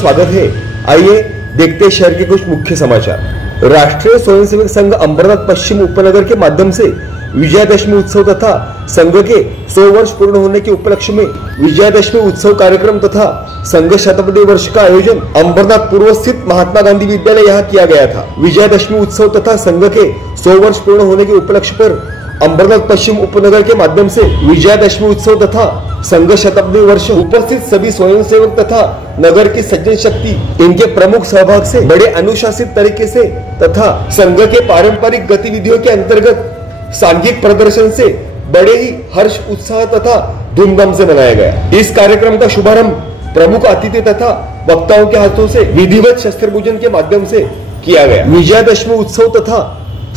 स्वागत है। आइए देखते हैं शहर के कुछ मुख्य समाचार। राष्ट्रीय स्वयंसेवक संघ अंबरनाथ पश्चिम उपनगर के माध्यम से विजयादशमी उत्सव तथा संघ के 100 वर्ष पूर्ण होने के उपलक्ष्य में विजयादशमी उत्सव कार्यक्रम तथा संघ शताब्दी वर्ष का आयोजन अंबरनाथ पूर्व स्थित महात्मा गांधी विद्यालय यहाँ किया गया था। विजयादशमी उत्सव तथा संघ के 100 वर्ष पूर्ण होने के उपलक्ष्य पर अंबरनाथ पश्चिम उपनगर के माध्यम से विजयादशमी उत्सव तथा संघ शताब्दी वर्ष उपस्थित सभी स्वयंसेवक तथा नगर की सज्जन शक्ति इनके प्रमुख सहभाग से बड़े अनुशासित तरीके से तथा संघ के पारंपरिक गतिविधियों के अंतर्गत सांघिक प्रदर्शन से बड़े ही हर्ष उत्साह तथा धूमधाम से मनाया गया। इस कार्यक्रम का शुभारंभ प्रमुख अतिथि तथा वक्ताओं के हाथों से विधिवत शस्त्र पूजन के माध्यम से किया गया। विजयादशमी उत्सव तथा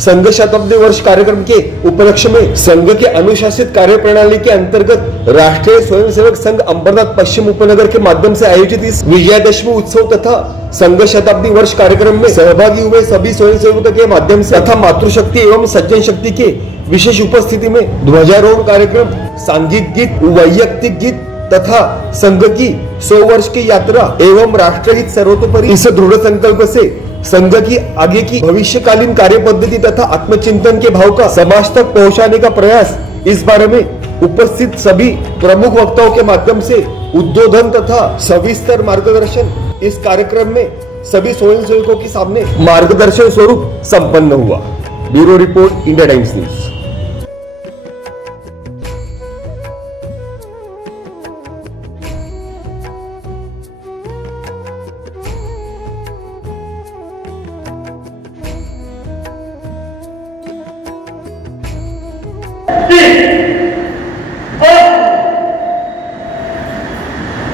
संघ शताब्दी वर्ष कार्यक्रम के उपलक्ष्य में संघ के अनुशासित कार्य प्रणाली के अंतर्गत राष्ट्रीय स्वयंसेवक संघ अंबरनाथ पश्चिम उपनगर के माध्यम से आयोजित इस विजयादशमी उत्सव तथा संघ शताब्दी वर्ष कार्यक्रम में सहभागी हुए सभी स्वयंसेवकों के माध्यम से तथा मातृशक्ति एवं सज्जन शक्ति के विशेष उपस्थिति में ध्वजारोहण कार्यक्रम, सांघिक गीत, वैयक्तिक गीत तथा संघ की 100 वर्ष की यात्रा एवं राष्ट्रहित सर्वतोपरि इस दृढ़ संकल्प से संघ की आगे की भविष्यकालीन कार्य पद्धति तथा आत्मचिंतन के भाव का समाज तक पहुंचाने का प्रयास, इस बारे में उपस्थित सभी प्रमुख वक्ताओं के माध्यम से उद्बोधन तथा सविस्तर मार्गदर्शन इस कार्यक्रम में सभी स्वयंसेवकों के सामने मार्गदर्शन स्वरूप संपन्न हुआ। Bureau report, India times news.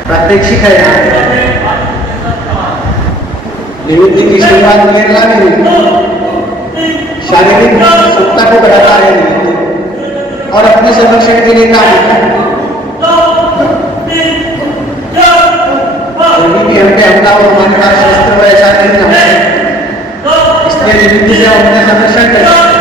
प्रात्यक्षिक है निवृत्ति की शुरुआत मेला शारीरिक सुखता को बढ़ाता है और अपने संरक्षण के लिए काम हमला और हमारे शस्त्र को ऐसा नहीं है, इसलिए निवृत्ति से हम अपने संरक्षण करते हैं।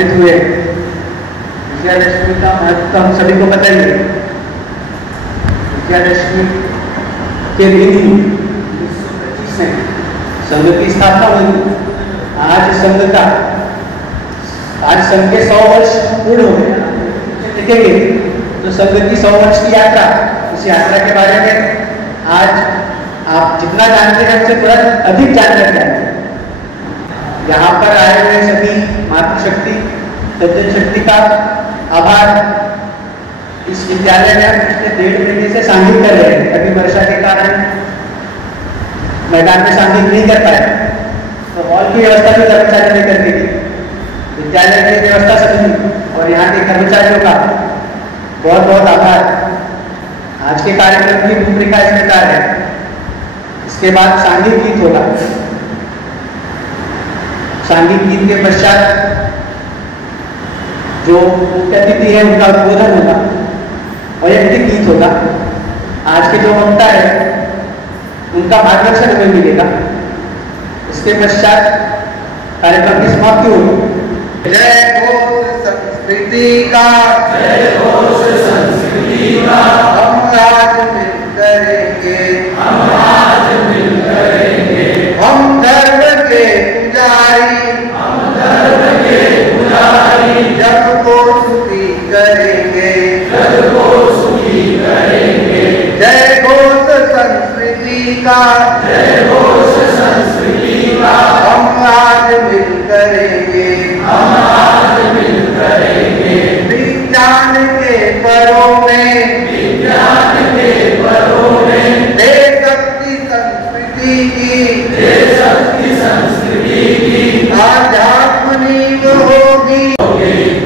आचरित हुए। विजयादशमी का महत्व हम सभी को पता ही है। विजयादशमी के दिन 1925 में संघ की स्थापना हुई। आज संघ के 100 वर्ष पूर्ण हो गए। देखेंगे तो संघ की 100 वर्ष की यात्रा, इस यात्रा के बारे में आज आप जितना जानते हैं हमसे थोड़ा अधिक जानना चाहेंगे। यहाँ पर आए हुए सभी मातृशक्ति, सज्जन शक्ति का आभार। इस विद्यालय में हम पिछले 1.5 महीने से सांघिक कर रहे हैं। अभी वर्षा के कारण मैदान में सांघिक नहीं कर पाए, तो हॉल की व्यवस्था भी कर्मचारियों ने कर दी। विद्यालय की व्यवस्था सभी और यहाँ के कर्मचारियों का बहुत बहुत आभार। आज के कार्यक्रम की भूमिका इस प्रकार है। इसके बाद सांघिक गीत होगा। सांघिक गीत के पश्चात जो मुख्य अतिथि है उनका उद्बोधन होगा, वैयक्तिक गीत होगा। आज के जो वक्ता है उनका मार्गदर्शन हमें मिलेगा। इसके पश्चात कार्यक्रम की समाप्ति होगी। जय घोष संस्कृति का, जय घोष संस्कृति का, हम आज मिल करेंगे, हम आज मिल करेंगे, हम धर्म के पुजारी, हम धर्म के पुजारी, जग को सुखी करेंगे, जग को सुखी करेंगे। जय घोष संस्कृति का, जय घोष संस्कृति का, हम आज मिल करेंगे, हम आज मिल करेंगे। विज्ञान के परों में, विज्ञान के परों में, देशभक्ति संस्कृति की, देशभक्ति संस्कृति की आध्यात्म नींव होगी।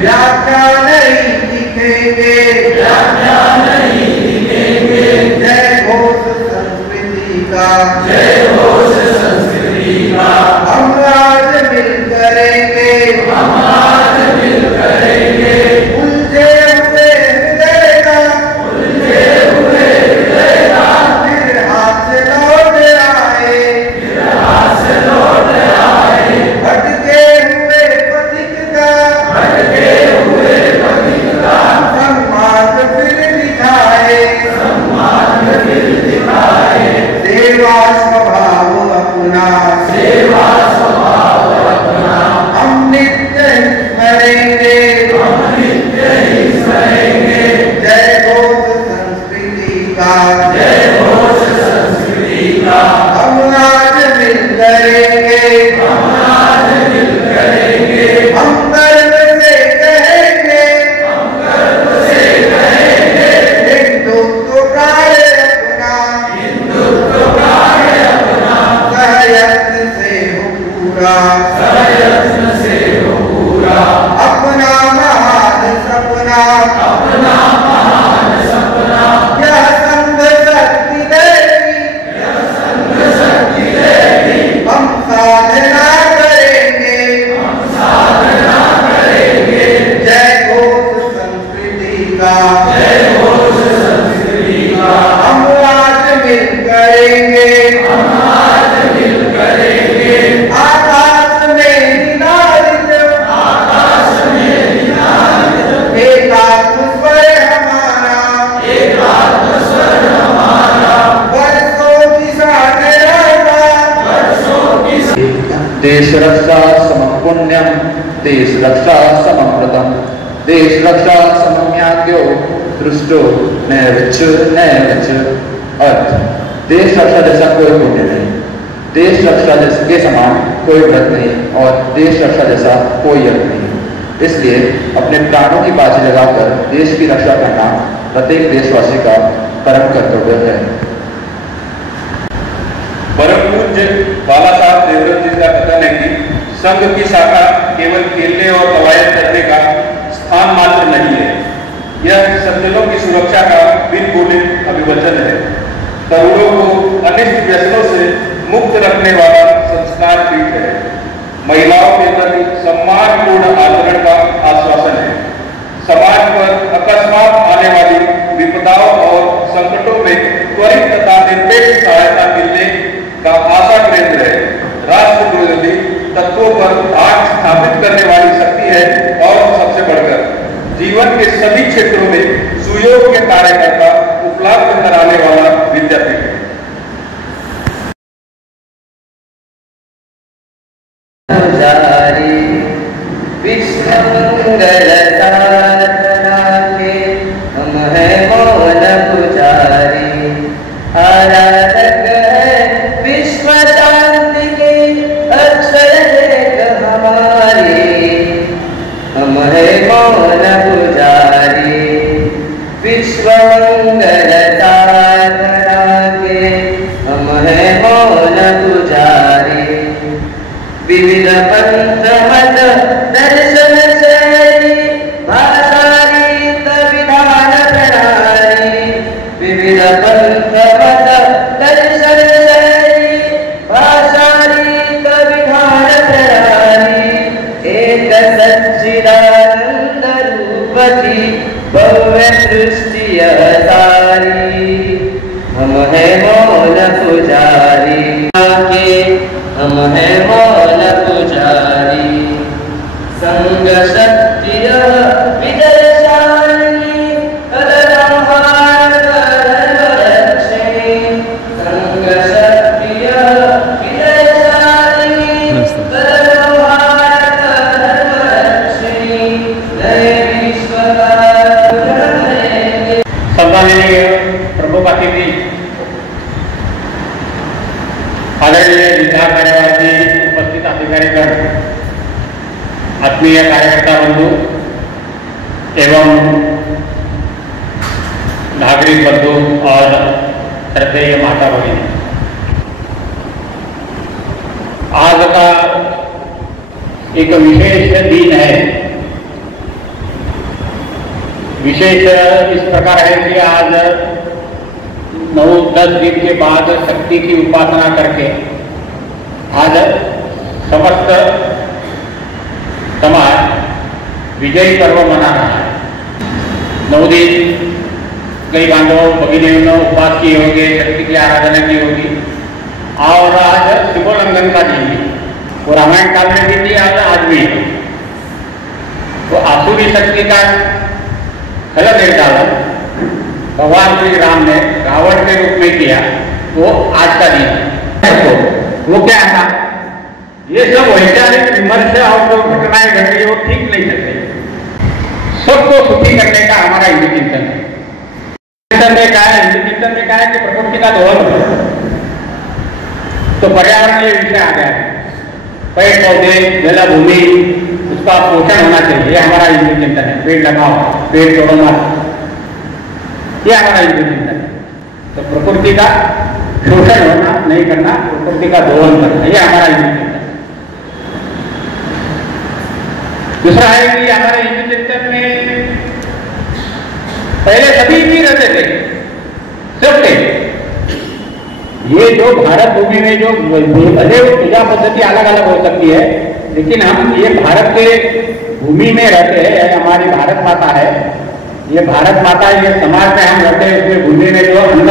व्याख्या नहीं लिखेंगे, व्याख्या नहीं लिखेंगे। जय घोष संस्कृति का, जय घोष संस्कृति का, हम आज मिल करेंगे, हम आज मिल करेंगे। उलझे हुए हृदय का, उलझे हुए हृदय का फिर हाथ से लौट आए, फिर हाथ से लौट आए। भटके हुए पथिक का, भटके हुए पथिक का सम्मार्ग फिर दिखाए, सम्मान फिर दिखाए। सेवा स्वभाव अपना, सेवा स्वभाव अपना हम नित्य स्मरेंगे, हम नित्य ही स्मरेंगे। जय घोष संस्कृति का, जय घोष संस्कृति का, हम आज मिल करेंगे, हम आज मिल करेंगे। हम गर्व से कहेंगे, हम गर्व से कहेंगे, हिंदुत्व कार्य अपना, हिंदुत्व कार्य अपना सहयत्न से हो पूरा, प्रयत्न से हो पूरा। अपना महान सपना, अपना महान सपना यह संघ शक्ति देगी, यह संघ शक्ति देगी। हम साधना करेंगे, हम साधना करेंगे। जय घोष संस्कृति का, जय घोष संस्कृति का, हम आज मिल करेंगे, हम आज मिल करेंगे। आकाश में निनादित, आकाश में निनादित एकात्म स्वर हमारा, एकात्म स्वर हमारा वर्षों की साधना, वर्षों की देश रक्षा समं पुण्यम, देश रक्षा समं व्रतम, देश रक्षा समं याज्ञो, दृष्टो नैविच। अर्थ, देश रक्षा जैसा कोई पुण्य नहीं, देश रक्षा के समान कोई व्रत नहीं और देश रक्षा जैसा कोई यज्ञ नहीं। इसलिए अपने प्राणों की बाजी लगाकर देश की रक्षा करना प्रत्येक देशवासी का परम कर्तव्य है। परम पूज्य बाला साहब देवव्रत जी का कथन है कि संघ की शाखा केवल खेलने और कवायद करने का स्थान मात्र नहीं है, यह सज्जनों की सुरक्षा का बिन बोले अभिवचन है। तरुणों को अनिष्ट व्यसनों से मुक्त रखने वाला संस्कार पीठ है। महिलाओं के प्रति सम्मानपूर्ण आचरण का आश्वासन है। समाज पर अकस्मात आने वाली विपदाओं और संकटों में त्वरित तथा निरपेक्ष सहायता मिलने का आशा केंद्र है। राष्ट्र विरोधी तत्वों पर आग स्थापित करने वाली शक्ति है और क्षेत्रों में सुयोग्य कार्यकर्ता उपलब्ध कराने वाला विद्यापीठ है। विश्व मंगल साधना के हम है मौन पुजारी, आराधक है विश्व शांति के अक्षर देख हमारी, हम है मौन पुजारी। विश्व मंगल साधना के हम है मौन पुजारी, विविध पंथ मत दर्शन शैली भाषा रीत विधान प्रणाली, विविध पंथ मत दर्शन शैली भाषा रीत विधान प्रणाली, एक सच्चिदानंद रूप की भव्य सृष्टि सारी, हम है मौन पुजारी के हम है मौन पुजारी। संग शक्ति विदर्शानी कदरहार रक्षिणी, संग शक्ति विदर्शानी कदरहार रक्षिणी, नए विश्व का करेंगे। सम्माननीय प्रमुख अतिथि आदरणीय जिल्हा कार्यवाही उपस्थित अधिकारीगण, आत्मीय कार्यकर्ता बंधु एवं नागरिक बंधु और श्रद्धेय माता भगिनी, आज का एक विशेष दिन है। विशेष इस प्रकार है कि आज 9-10 दिन के बाद शक्ति की उपासना करके आज समस्त समाज विजय पर्व मना रहा है। 9 दिन कई बांधवों भगिनियों ने उपवास किए होंगे, शक्ति की आराधना की होगी और आज शिवोल्लंघन का दिन है। वो रामायण काल में भी थी, आज भी है। तो आसुरी शक्ति का खल निर्धारण भगवान श्री राम ने रावण के रूप में किया, वो आज का दिन है। वो क्या था, ये सब वैचारिक विमर्श और जो घटनाएं घट रही वो ठीक नहीं चल रही। सबको सुखी करने का हमारा हिंदू चिंतन है। हिंदू चिंतन में क्या है कि प्रकृति का दोहन, तो पर्यावरण ये विषय आ गया है। पेड़ पौधे जलभूमि उसका पोषण होना चाहिए, ये हमारा हिंदू चिंतन है। पेड़ लगाओ, पेड़ तोड़ो मत, ये हमारा हिंदू चिंतन है। तो प्रकृति का शोषण होना नहीं करना, प्रकृति का दोहन करना, ये हमारा हिंदू चिंतन है। दूसरा है कि हमारे हिंदू चिंतन में पहले सभी भी रहते थे, सब थे। ये जो भारत भूमि में जो भले पूजा पद्धति अलग अलग हो सकती है, लेकिन हम ये भारत के भूमि में रहते हैं। हमारी भारत माता है, ये भारत माता, ये समाज में हम रहते हैं। उसमें भूमि में जो अन्न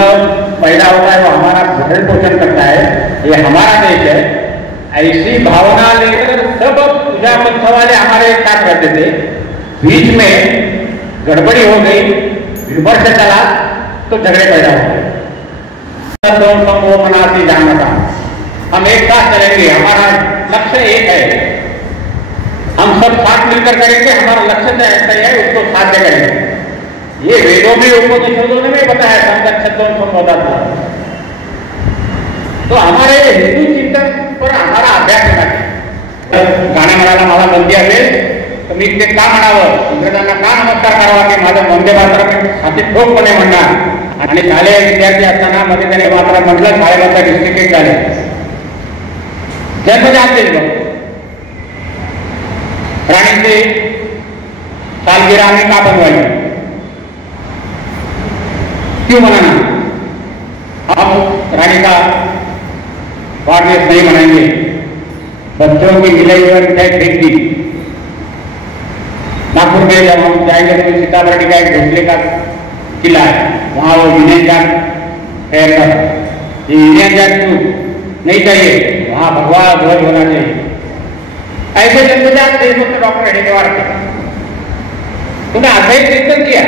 पैदा होता है वो हमारा भरण पोषण करता है, ये हमारा देश है। ऐसी भावना लेकर सब पूजा पंथ वाले हमारे एक साथ रहते थे। बीच में गड़बड़ी हो गई, विमर्श चला तो झगड़े पैदा हो गए। वो मनाती जाना था, हम एक साथ चलेंगे, हमारा लक्ष्य एक है, हम सब साथ मिलकर करेंगे, हमारा लक्ष्य तय है, उसको साध्य करेंगे। ये वेदों में उपनिषदों ने भी बताया, था। तो हमारे हिंदू चिंतन पर हमारा अभ्यास होना चाहिए। गाणं म्हणायला मला बंदी असेल तर मी ते का म्हणावं, इंग्रजांना का नमस्कार करावा, की माझं वंदे मातरम अति ठोकपणे म्हणणार। आणि शालेय विद्यार्थी असताना मध्ये त्याने मात्र म्हटलं, शाळेमध्ये डिस्ट्रिक्ट झाले, जन्मजात लोक राणीचे सालगिरह आम्ही का बनवायची, क्यों मनाना? हम रानी का वार्षिक नहीं मनाएंगे। बच्चों की मिलाई हुई मिठाई फेंक दी। नागपुर में जब हम जाएंगे तो सीतामढ़ी का एक भोसले का किला है, वहाँ वो यूनियन जैक ठहरता था। ये यूनियन जैक क्यों नहीं चाहिए, वहाँ भगवा ध्वज होना चाहिए। ऐसे जन्मजात देशभक्त डॉक्टर हेडगेवार थे। उन्हें अद्वैत चिंतन किया,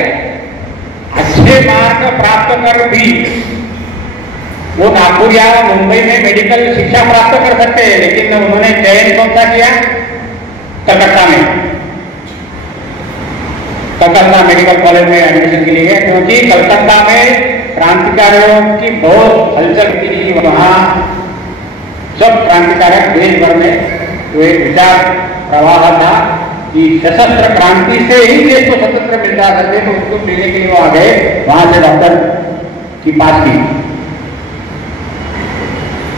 अच्छे मार्क प्राप्त कर भी वो नागपुर या मुंबई में मेडिकल शिक्षा प्राप्त कर सकते हैं, लेकिन उन्होंने चयन कौन सा किया? कलकत्ता में, कलकत्ता मेडिकल कॉलेज में एडमिशन के लिए, क्योंकि कलकत्ता में क्रांतिकारियों की बहुत हलचल थी। वहां सब क्रांतिकारक देश भर में तो एक विचार प्रवाह था कि सशस्त्र क्रांति से ही देश को स्वतंत्र मिल जा सकते, तो उसको मिलने के लिए वो आ गए, वहां से डॉक्टर की पास की।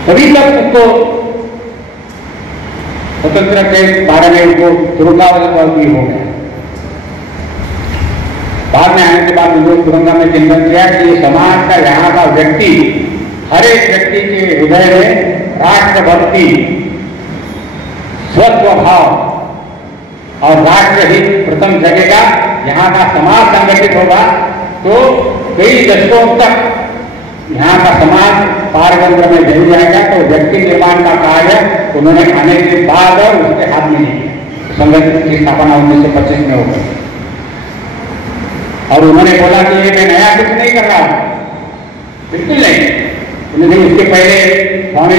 तभी तक उसको स्वतंत्र के बारे में उनको दुर्गावत भी हो गया। बाद में आने के बाद उन्होंने तुरंगा में चिंतन किया कि समाज का यहाँ का व्यक्ति, हर एक व्यक्ति के हृदय में राष्ट्रभक्ति, स्वभाव और राष्ट्रहित प्रथम जगेगा। यहाँ का समाज संगठित होगा तो कई दशकों तक यहाँ का समाज पारतंत्र में जल जाएगा। तो व्यक्ति निर्माण का कार्य उन्होंने आने के बाद उसके हाथ में नहीं किया। संगठन की स्थापना 1925 में हो गई और उन्होंने बोला कि ये मैं नया कुछ नहीं कर रहा हूं, बिल्कुल नहीं। उन्होंने उसके पहले स्वामी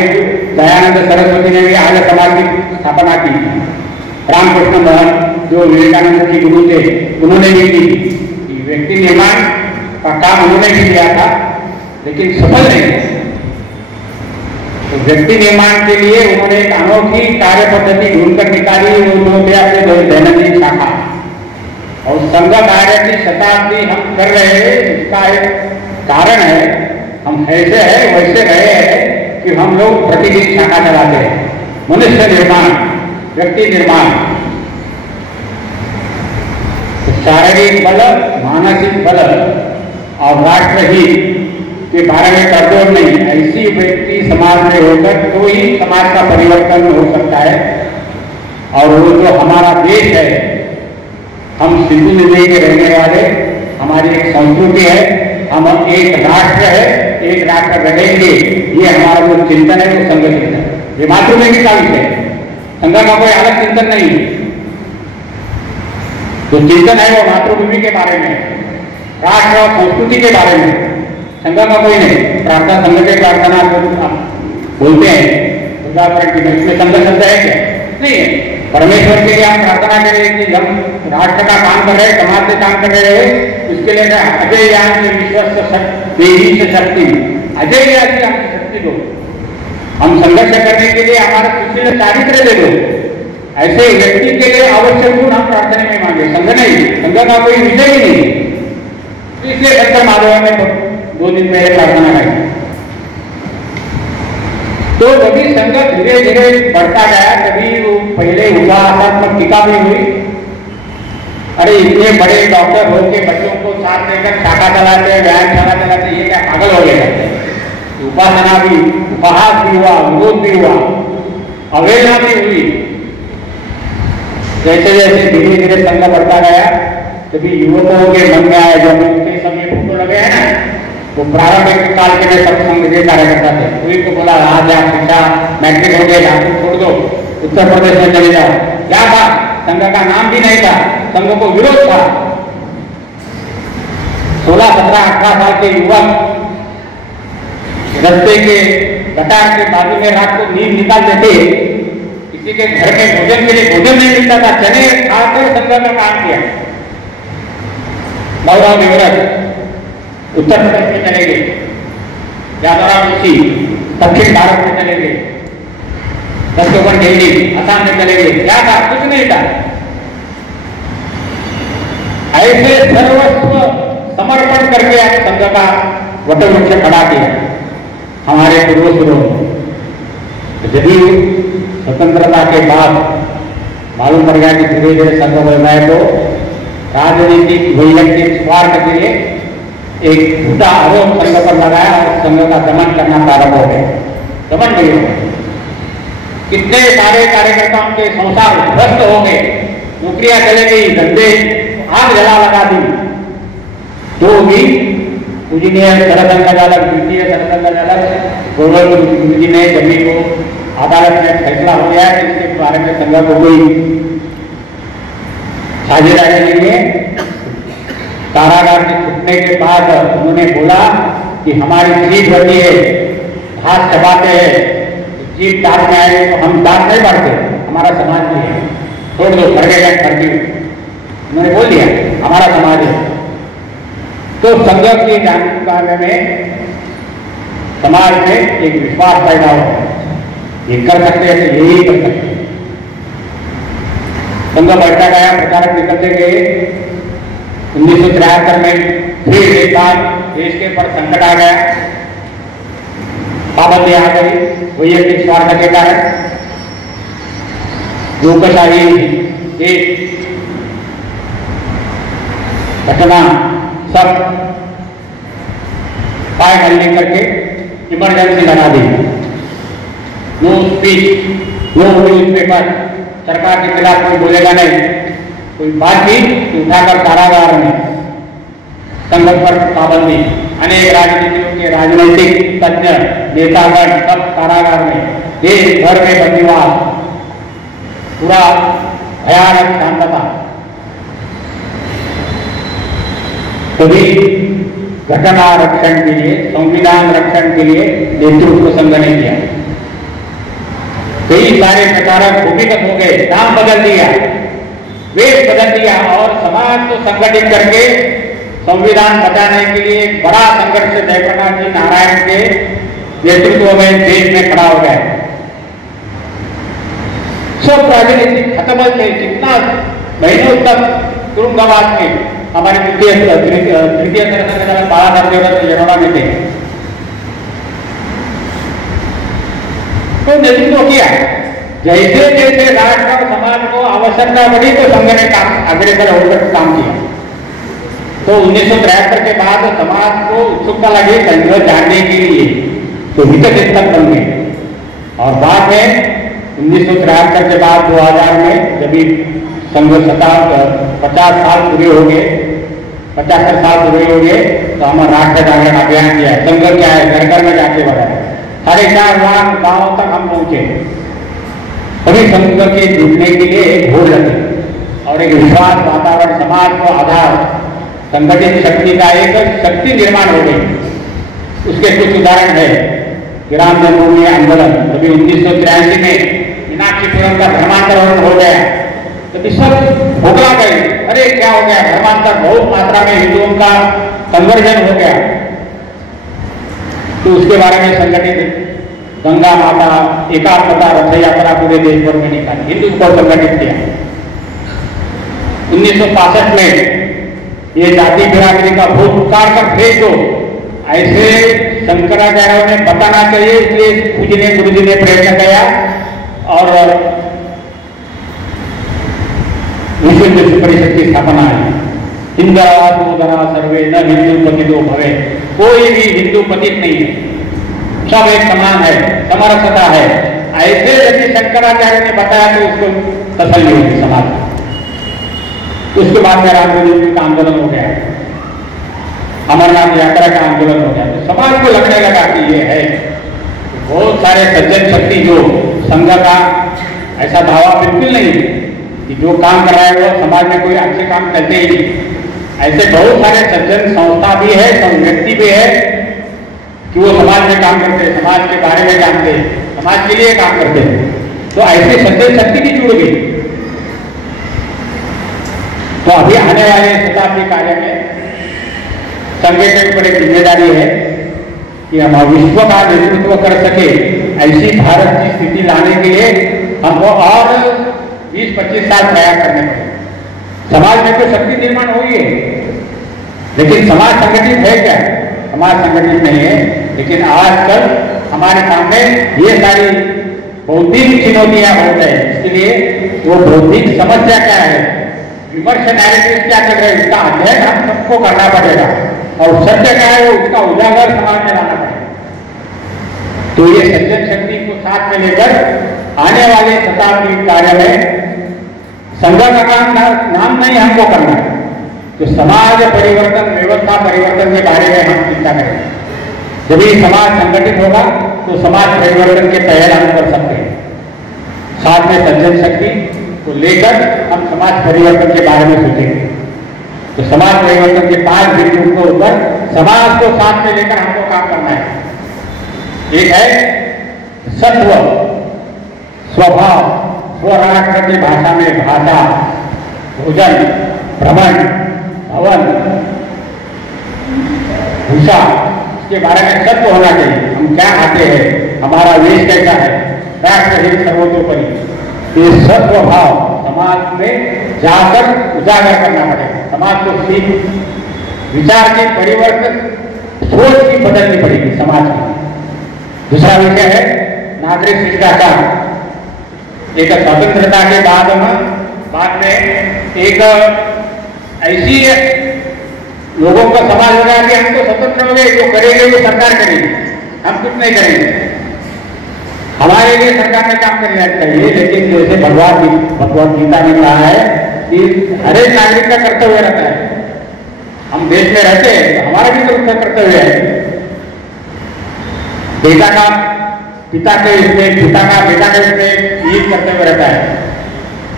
दयानंद सरस्वती ने भी आर्य समाज की स्थापना की। रामकृष्ण मोहन जो विवेकानंद के गुरु थे, उन्होंने भी की। व्यक्ति निर्माण का काम उन्होंने भी किया था, लेकिन सफल नहीं। तो व्यक्ति निर्माण के लिए उन्होंने एक अनोखी कार्य पद्धति ढूंढकर निकाली, वो थे अपने दैनंदिन शाखा। और संघ कार्य की शताब्दी हम कर रहे हैं, इसका एक कारण है, हम ऐसे है वैसे रहे हैं कि हम लोग प्रतिदिन शाखा चलाते हैं। मनुष्य निर्माण, व्यक्ति निर्माण, शारीरिक बल, मानसिक बल और राष्ट्रहित के बारे में तर्जोड़ नहीं। ऐसी व्यक्ति समाज में होकर तो ही समाज का परिवर्तन हो सकता है। और वो जो हमारा देश है, हम सिंधु नदी के रहने वाले, हमारी एक संस्कृति है, हम एक राष्ट्र है, एक राष्ट्र रहेंगे, ये हमारा जो चिंतन है वो संघ चिंतन। ये मातृभूमि का विषय है, संघ का कोई अलग चिंतन नहीं है। जो चिंतन है वो मातृभूमि के बारे में, राष्ट्र और संस्कृति के बारे में, संघ का कोई नहीं। प्रार्थना संघ के प्रार्थना बोलते हैं इसमें संघ शब्द है क्या? नहीं है। परमेश्वर के लिए हम प्रार्थना करें कि हम राष्ट्र का काम कर रहे हैं, समाज से काम कर रहे हैं, उसके लिए अजय ज्ञान के विश्वास देवी से शक्ति, अजय ज्ञान की हमकी शक्ति दो, हम संघर्ष करने के लिए हमारा सुशील चारित्र दे दो। ऐसे व्यक्ति के लिए आवश्यक गुण हम प्रार्थना में मांगे, संघ नहीं, संघ का कोई विषय ही नहीं। इसलिए शंकर माधव ने 2 दिन पहले प्रार्थना करी। तो कभी संघ धीरे धीरे बढ़ता गया, कभी वो पहले उपासनात्मक टीका भी हुई। अरे इतने बड़े डॉक्टर होके बच्चों को साथ लेकर शाखा चलाते हैं, व्यायामशाला चलाते हैं, ये क्या पागल हो गए? उपासना भी, उपहास भी हुआ, विरोध भी हुआ, अवहेलना भी हुई। जैसे जैसे धीरे धीरे संघ बढ़ता गया, कभी युवकों के मन में आया, जब उनके समय फोटो लगे हैं ना, वो प्रारंभिक काल के लिए सब संघ के कार्यकर्ता थे। कोई को बोला आज आप शिक्षा मैट्रिक हो गए, आप छोड़ दो, उत्तर प्रदेश में चले जाओ। क्या था? संघ का नाम भी नहीं था, संघ को विरोध था। 16, 17, 18 साल के युवक रस्ते के गटार के बाजू में रात को नींद निकालते थे, किसी के घर में भोजन के लिए भोजन नहीं मिलता था, चने खाकर संघ का काम किया। गौरव युवराज उत्तर प्रदेश में चले गए, यादवराव जोशी दक्षिण भारत में चले गए, दस्तोबन दिल्ली असम में चले गए। क्या था? कुछ नहीं था। ऐसे सर्वस्व समर्पण करके आप संघ का वटवृक्ष खड़ा किया हमारे पूर्वजों ने। यदि स्वतंत्रता के बाद मालूम पड़ गया कि धीरे धीरे संघ बढ़ रहा है, तो राजनीतिक वैयक्तिक स्वार्थ के लिए एक झूठा आरोप संघ पर लगाया और संघ का दमन करना प्रारंभ हो गया। दमन नहीं हो गया। कितने सारे कार्यकर्ताओं के संसार ध्वस्त हो गए, नौकरियां चले गई, धंधे आग जला लगा दी। तो भी पूजनीय सरसंघ चालक, द्वितीय सरसंघ चालक गोवर्धन गुरु जी ने जमीन को अदालत में फैसला हो गया कि इसके बारे में संघ को कोई साझेदारी नहीं है, कारागार के छूटने के बाद उन्होंने बोला कि हमारी जीभ बनी है, हाथ चबाते हैं, जीभ दांत में आए तो हम दांत नहीं बढ़ते, हमारा समाज भी है, छोड़ दो, घर के घर भी। उन्होंने बोल दिया हमारा समाज है। तो संघ के जानकारी में समाज में एक विश्वास पैदा हो, ये कर सकते हैं तो यही कर सकते हैं। संघ बढ़ता गया, प्रचारक निकलते गए। 1973 में फिर एक बार देश के पर संकट आ गया, पाबंदी आ गई, वैयक्तिक स्वार्थ के कारण लोकशाही एक घटना सब फाइल लेकर के इमरजेंसी लगा दी। No speech, no newspaper, सरकार के खिलाफ कोई बोलेगा नहीं, कोई बातचीत उठाकर कारागार में संघ पर पाबंदी। अनेक राजनीतियों के राजनीतिक तज्ञ नेतागण सब कारागार में, देश भर में बंदीवास, पूरा भयानक शांतता। तभी घटना रक्षण के लिए, संविधान रक्षण के लिए नेतृत्व संघ ने किया। कई सारे प्रचारक भूमिगत हो गए, नाम बदल दिया, वेश बदल दिया और समाज को संगठित करके संविधान बचाने के लिए एक बड़ा संघर्ष जयप्रकाश जी नारायण के नेतृत्व में देश में खड़ा हो गया। सब राजनीतिक खत्म थे, जितना महीनों तक तुरुंगवास में हमारे तृतीय सरकार बाला साहब यरोड़ा में थे, तो नेतृत्व किया। जैसे जैसे राष्ट्र और समाज को आवश्यकता पड़ी तो संघ ने अग्रसर होकर काम किया। तो 1973 के बाद समाज को उत्सुकता लगी संघ जानने के लिए, तो हित चिंतक बन गए। और बाद में 1973 के बाद 2000 में जब संघ 50 साल पूरे हो गए, 75 साल पूरे हो गए, तो हमारा राष्ट्र जागरण अभियान किया। संघ क्या है, घर घर में जाके बढ़ाया, 4.5 लाख गांव तक हम पहुंचे। सभी संघ के जुड़ने के लिए एक घोर लगे और एक विश्वास वातावरण, समाज को आधार, संगठित शक्ति का एक शक्ति निर्माण हो गई। उसके कुछ उदाहरण है। ग्राम जन्मभूमि आंदोलन, तभी 1983 में मीनाक्षीपुरम का धर्मांतरण हो गया, तभी सब भोगला गए, अरे क्या हो गया, धर्मांतर, बहुत मात्रा में हिंदुओं का संवर्धन हो गया। तो उसके बारे में संगठित गंगा माता एकात्मता रथ यात्रा पूरे देश भर में निकाली, हिंदू को संगठित किया। 1965 में ये जाति बिरादरी का भूत उतार कर फेंक दो, ऐसे शंकराचार्यों ने बताना चाहिए, इसलिए पूजने गुरु जी ने प्रयत्न किया और विश्व परिषद की स्थापना है। हिंदरा सर्वे न हिंदू पतितो भवे, कोई भी हिंदू पतित नहीं है, सब एक समान है, समरसता है। ऐसे यदि शंकराचार्य ने बताया तो उसको तसल्ली होगी समाज। उसके बाद में रामदेव का आंदोलन हो गया, अमरनाथ यात्रा का आंदोलन हो गया, तो समाज को लगने लगा कि ये है। बहुत सारे सज्जन शक्ति जो संघ का ऐसा दावा बिल्कुल नहीं कि जो काम कर रहा है वो समाज में कोई अच्छे काम करते ही नहीं। ऐसे बहुत सारे सज्जन संस्था भी है, व्यक्ति भी है कि वो समाज में काम करते हैं, समाज के बारे में जानते हैं, समाज के लिए काम करते हैं। तो ऐसे सज्जन शक्ति भी जुड़ गई। तो अभी आने वाले शताब्दी कार्य में संघ की बड़ी जिम्मेदारी है कि हम विश्व का नेतृत्व कर सके। ऐसी भारत की स्थिति लाने के लिए हमको और 20-25 साल प्रयास करने पड़े। समाज में तो शक्ति निर्माण हुई है, लेकिन समाज संगठित है क्या? समाज संगठित नहीं है। लेकिन आजकल हमारे सामने ये सारी बौद्धिक चुनौतियां हो गए, इसके लिए वो बौद्धिक समस्या क्या है, विमर्श नैरेटिव क्या कर रहे हैं, इसका अध्ययन हम सबको करना पड़ेगा और सत्य क्या है वो उसका उजागर समाज में लाना पड़ेगा। तो ये सज्जन शक्ति को साथ में लेकर आने वाले शताब्दी कार्य में संघ का नाम नहीं हमको करना है, तो समाज परिवर्तन, व्यवस्था परिवर्तन के बारे में हम चिंता करेंगे। जब ये समाज संगठित होगा तो समाज परिवर्तन के पहल हम कर सकते हैं। साथ में सज्जन शक्ति को लेकर हम समाज परिवर्तन के बारे में सोचेंगे। तो समाज परिवर्तन के 5 बिंदुओं के ऊपर समाज को साथ में लेकर हमको काम करना है। एक है सत्व, स्वभाव, स्वराष्ट्र की भाषा में भाषा, भोजन, भ्रमण, भवन, भूषा, इसके बारे में सत्व होना चाहिए। हम क्या खाते हैं, हमारा वेश कैसा है, राष्ट्र हित सर्वतोपरि, ये सत्व भाव समाज में जाकर उजागर करना पड़ेगा। समाज को सीख, विचार की परिवर्तन, सोच की बदलनी पड़ेगी समाज की। दूसरा विषय है नागरिक शिष्टाचार। एक स्वतंत्रता के बाद में एक ऐसी लोगों का समाज होगा कि हम तो स्वतंत्र हो गए, जो करेंगे वो सरकार करेगी, हम कुछ नहीं करेंगे, हमारे लिए सरकार ने काम करना चाहिए। लेकिन जैसे भगवद गीता ने कहा है कि हर एक नागरिक का कर्तव्य रहता है। हम देश में रहते हैं तो हमारा भी तो कर्तव्य है। बेटा का पिता के इसमें, पिता का बेटा के इसमें ये कर्तव्य रहता है।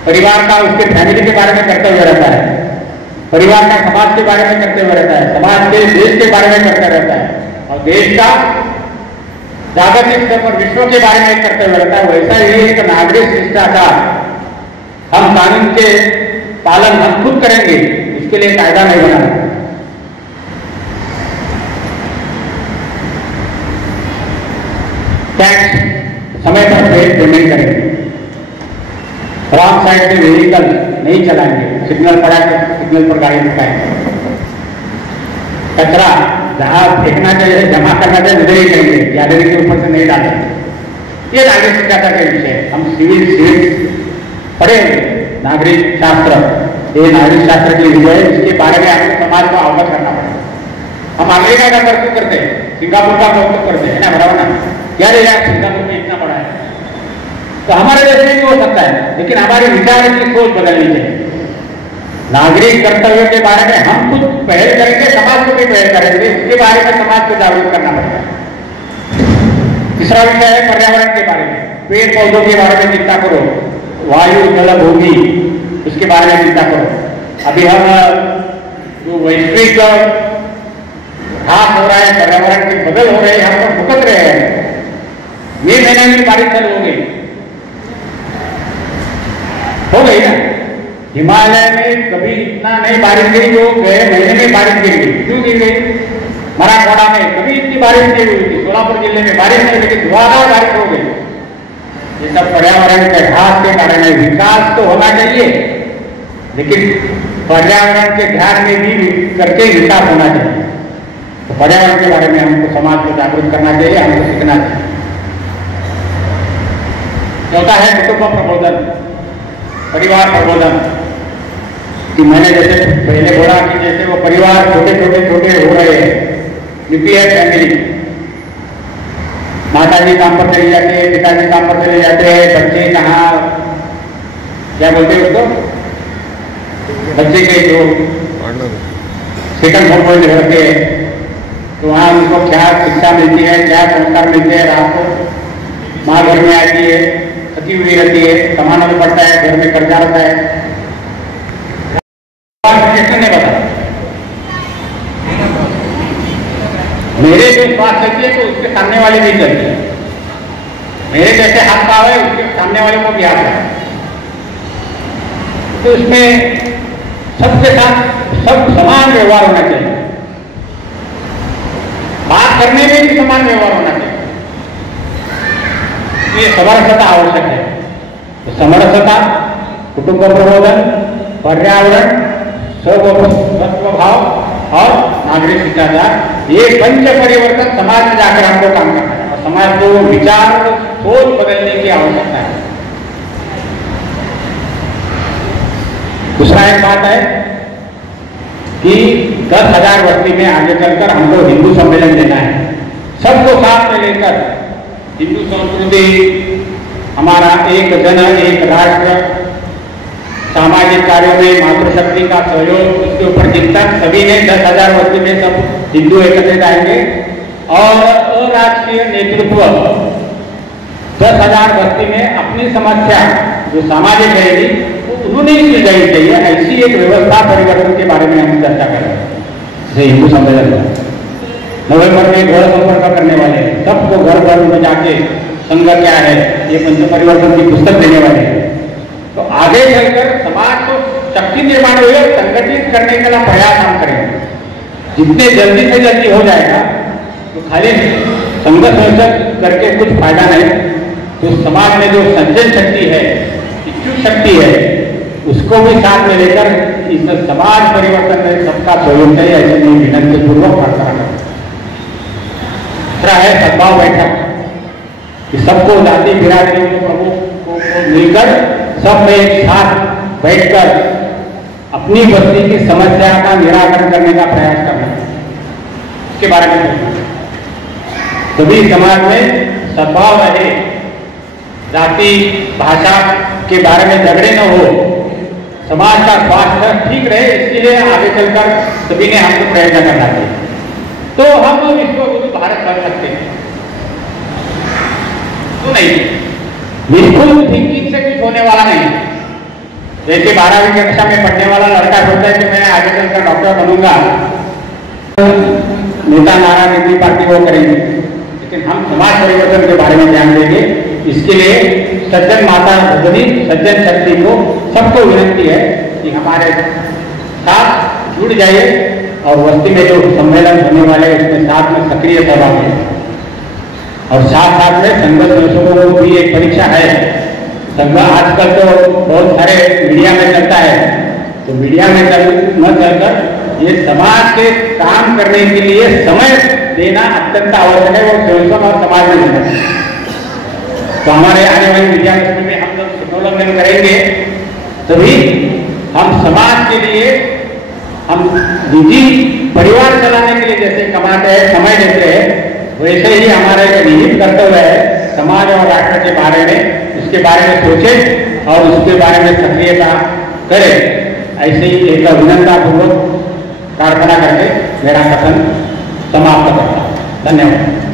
परिवार का उसके फैमिली के बारे में कर्तव्य रहता है। परिवार का समाज के बारे में कर्तव्य रहता है। समाज के देश के बारे में कर्तव्य रहता है। और देश का जागतिक स्तर पर विश्व के बारे में कर्तव्य रहता है। वैसा ही एक नागरिक शिष्टाचार, हम कानून के पालन हम खुद करेंगे, उसके लिए कायदा नहीं बनाना। टैक्स समय पर पेमेंट करेंगे, रॉन्ग साइड से व्हीकल नहीं चलाएंगे, सिग्नल पड़ा तो सिग्नल पर गाड़ी रुकाएंगे, कचरा जहां फेंकना चाहिए जमा करना चाहिए उधर ही करेंगे, गैलरी के ऊपर से नहीं डालेंगे। ये नागरिक शिष्टाचार का विषय है। हम सिविल पढ़े नागरिक शास्त्र, ये नागरिक शास्त्र के विषय है, इसके बारे में आपको समाज को अवगत करना पड़ेगा। हम अमेरिका का कर्तव्य करते हैं, सिंगापुर का कर्तव्य करते हैं ना, बराबर ना, क्या रे यार सिंगापुर में इतना बड़ा है, तो हमारे देश में भी हो सकता है। लेकिन हमारी विचार की सोच बदलनी चाहिए। नागरिक कर्तव्य के बारे में हम खुद पहल करेंगे, समाज को भी पहल करेंगे, इसके बारे में समाज को जागरूक करना पड़ेगा। तीसरा विषय है पर्यावरण के बारे में। पेड़ पौधों के बारे में चिंता करो, वायु जल भूमि उसके बारे में चिंता करो। अभी हम जो वैश्विक ह्रास हो रहा है, पर्यावरण के बदल हो रहे हैं, हम तो भुगत रहे हैं। मई महीने में बारिश चालू हो गई ना। हिमालय में कभी इतना नहीं बारिश गिरी जो गए महीने में बारिश गिर गई। क्यों गिर गई? मराठवाड़ा में कभी इतनी बारिश नहीं हुई थी, सोलापुर जिले में बारिश नहीं, लेकिन धुआंधार बारिश हो गई। ये सब पर्यावरण के ह्रास के कारण है। विकास तो होना चाहिए, लेकिन पर्यावरण के ध्यान में भी करके विकास होना चाहिए। तो पर्यावरण के बारे में हमको समाज को जागरूक करना चाहिए, हमको सीखना चाहिए। चौथा है कुटुंब प्रबोधन, परिवार प्रबोधन। कि मैंने जैसे पहले बोला कि जैसे वो परिवार छोटे हो रहे हैं, न्यूक्लियर फैमिली, माताजी काम पर चली जाती है, पिताजी काम पर चले जाते हैं, बच्चे कहाँ क्या बोलते हैं उसको, बच्चे के जो सेकंड होम में रहते हैं, तो वहाँ उनको क्या शिक्षा मिलती है, क्या संस्कार मिलते हैं। रात को माँ घर में आती है, थकी हुई रहती है, कमाना भी पड़ता है, घर में कर्जा रहता है, नहीं पता। मेरे जो स्वास्थ्य चलती है तो उसके सामने वाले भी चलती है, मेरे जैसे हाथ पाव है उसके सामने वाले को भी हाथ है। तो इसमें सबके साथ सब समान व्यवहार होना चाहिए, बात करने में भी समान व्यवहार होना चाहिए। ये समरसता आवश्यक है। तो समरसता, कुटुंब प्रबोधन, पर्यावरण, स्वभाव और नागरिक शिष्टाचार, ये पंच परिवर्तन समाज में जाकर हमको काम करना है। और समाज को विचार सोच बदलने की आवश्यकता है। दूसरा एक बात है कि 10,000 वस्ती में आगे चलकर हमको हिंदू सम्मेलन देना है। सबको साथ में लेकर हिंदू संस्कृति, हमारा एक जन एक राष्ट्र, सामाजिक कार्यों में मातृशक्ति का सहयोग, उसके ऊपर चिंतन, सभी ने 10,000 वस्ती में सब हिंदू एकत्रित आएंगे। और अराजकीय नेतृत्व 10,000 वस्ती में अपनी समस्या जो सामाजिक रहेगी शुरू नहीं की जानी चाहिए। ऐसी एक व्यवस्था परिवर्तन के बारे में हम चर्चा कर रहे हैं। जैसे हिंदू सम्मेलन में नवंबर में घोड़ संपर्क करने वाले हैं, सबको घर घर में जाके संघ क्या है ये पंच परिवर्तन की पुस्तक देने वाले हैं। तो आगे चलकर समाज को शक्ति निर्माण हुए संगठित करने का प्रयास हम करेंगे। जितने जल्दी से जल्दी हो जाएगा तो खाली संघ संसद करके कुछ फायदा नहीं। तो समाज में जो संजन शक्ति है, इच्छुक शक्ति है, उसको भी साथ में लेकर इस समाज परिवर्तन में सबका सहयोग चाहिए, ऐसे नहीं विनंती पूर्वक प्रार्थना करें। दूसरा है सद्भाव बैठक, कि सबको जाति बिरादरी को प्रमुख को मिलकर सब में एक साथ बैठकर अपनी बस्ती की समस्या का निराकरण करने का प्रयास करना, इसके बारे में सोचना। सभी समाज में सद्भाव रहे, जाति भाषा के बारे में झगड़े न हो, समाज का स्वास्थ्य ठीक रहे, इसके लिए आगे चलकर सभी ने हमको प्रयत्न करना चाहिए। तो हम विश्व गुरु भारत बन सकते हैं। तो नहीं, बिल्कुल थिंकिंग से कुछ होने वाला नहीं। जैसे 12वीं कक्षा में पढ़ने वाला लड़का सोचता है कि मैं आगे चलकर डॉक्टर बनूंगा, नेता नारा नेत्री पार्टी वो करेंगे, लेकिन हम समाज परिवर्तन के बारे में ध्यान देंगे। इसके लिए सज्जन माता भजनी सज्जन शक्ति को सबको विनती है कि हमारे साथ जुड़ जाइए और बस्ती में जो सम्मेलन होने वाले उसमें साथ में सक्रिय सहभाग लें। और साथ साथ में संघ संयोजकों को भी एक परीक्षा है। संघ आजकल तो बहुत सारे मीडिया में चलता है, तो मीडिया में न चलकर ये समाज के काम करने के लिए समय देना अत्यंत आवश्यक है, वो संयोजक और समाज में देना। तो हमारे आने वाली मीडिया में हम जब सिग्नोलंघन करेंगे तभी हम समाज के लिए, हम निजी परिवार चलाने के लिए जैसे कमाते हैं, समय देते हैं, वैसे ही हमारा एक निहित कर्तव्य है समाज और राष्ट्र के बारे में, उसके बारे में सोचें और उसके बारे में सक्रियता करें। ऐसे ही एक विनम्रतापूर्वक प्रार्थना करके मेरा कथन समाप्त करता हूं। धन्यवाद।